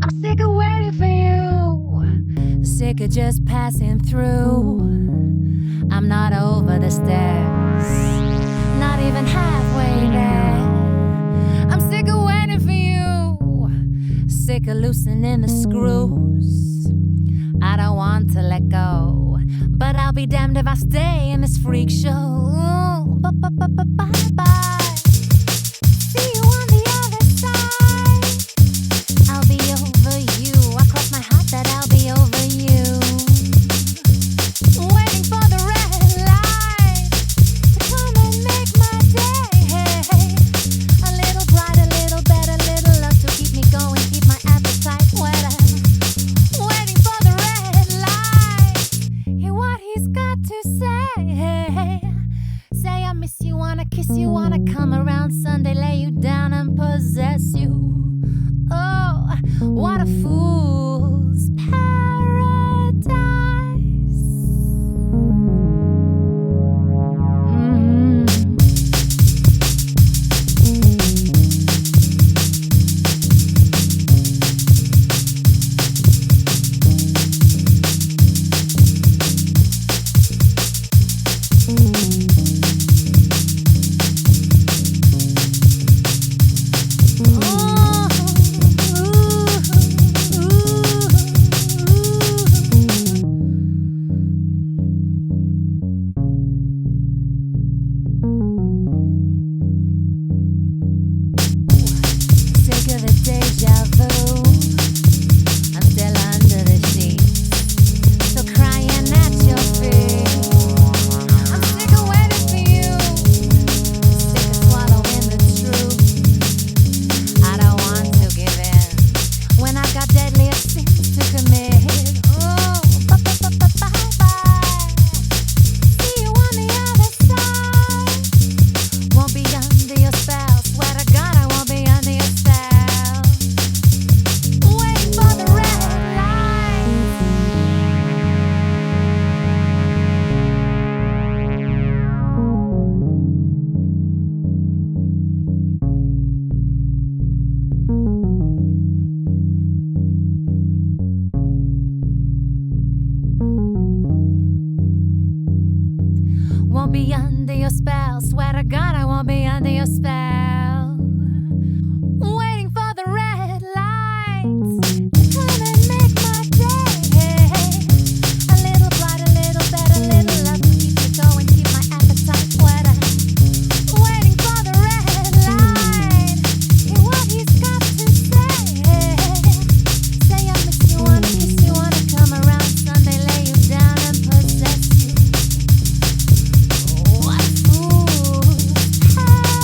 I'm sick of waiting for you, sick of just passing through. I'm not over the steps, not even halfway there. I'm sick of waiting for you, sick of loosening the screws. I don't want to let go, but I'll be damned if I stay in this freak show. Bye-bye. See you on the other side. I'll be over you. I cross my heart that I'll be over you. Waiting for the red light to come and make my day. A little bright, a little better, little love to keep me going, keep my appetite wetter. Waiting for the red light. Hear what he's got to say. Say I miss you, wanna kiss you, wanna come around Sunday, lay you down and possess you. Oh, what a fool's paradise. Won't be under your spell. Swear to God I won't be under your spell. Waiting for the red lights to come and make my day. A little bright, a little better, little love to keep me going, keep my appetite wetter. Waiting for the red light. Hear what he's got to say. Say I miss you, wanna kiss you, wanna come around Sunday, lay you down and possess you. What fool's paradise.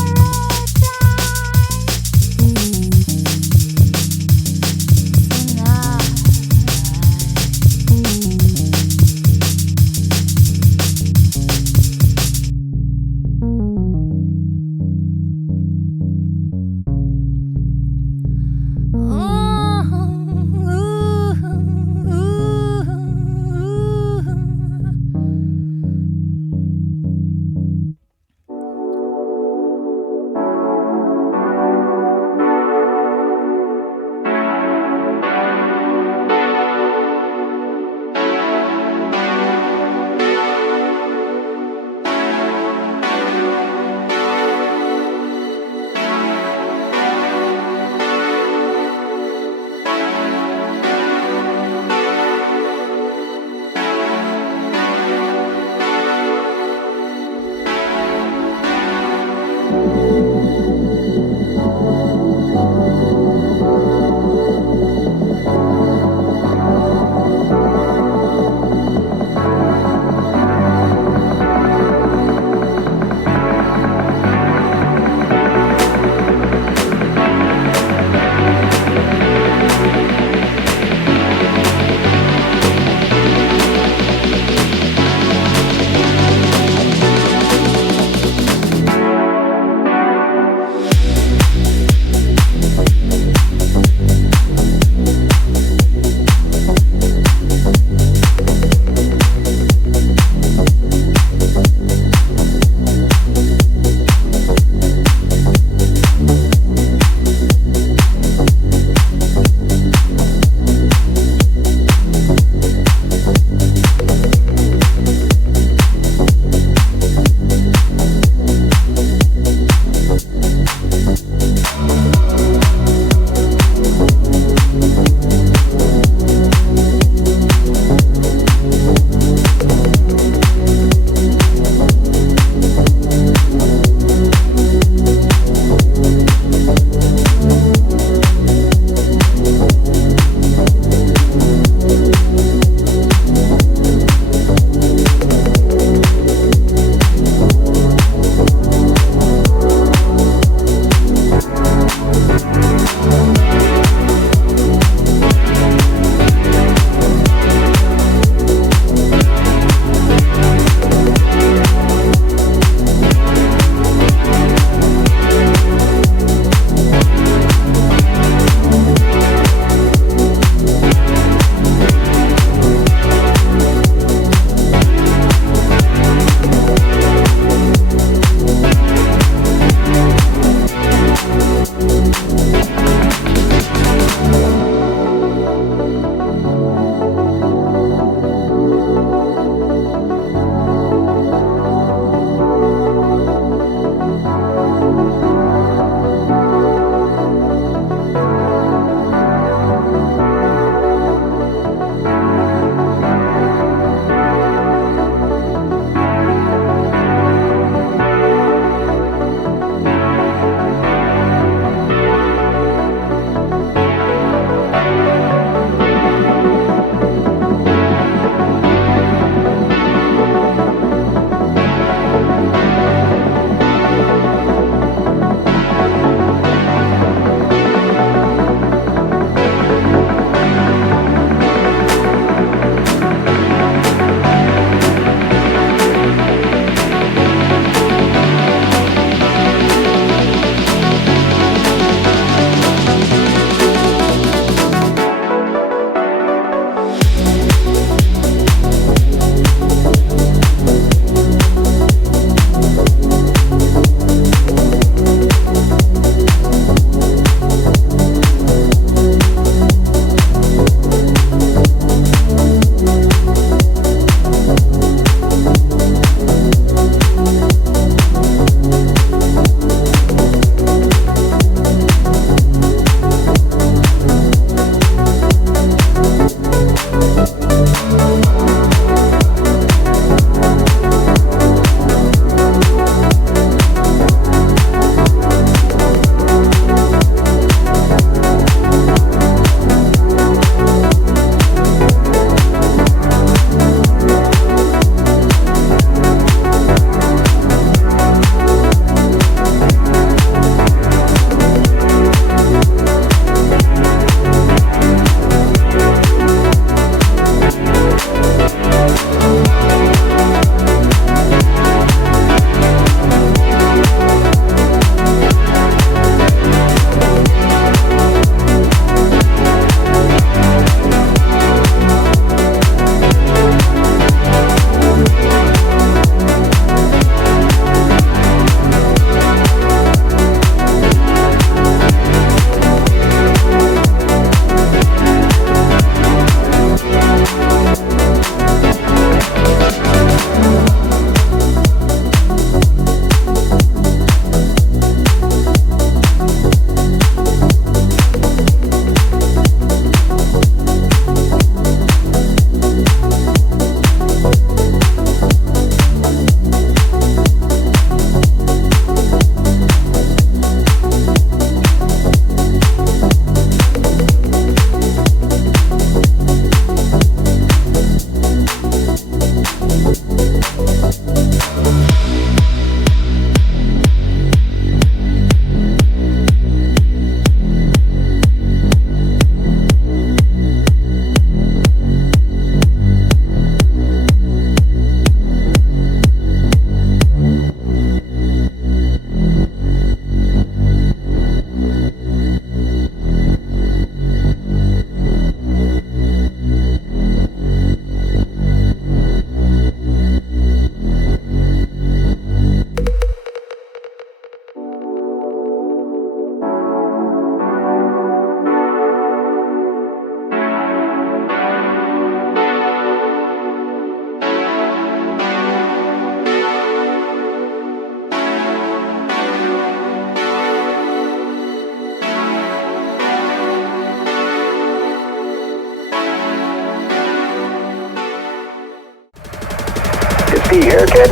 see here, kid?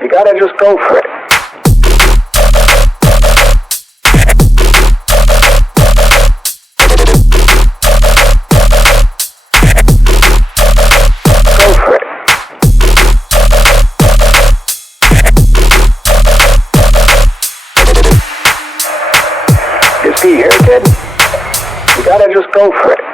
You gotta just go for it. Go for it. You see here, kid? You gotta just go for it.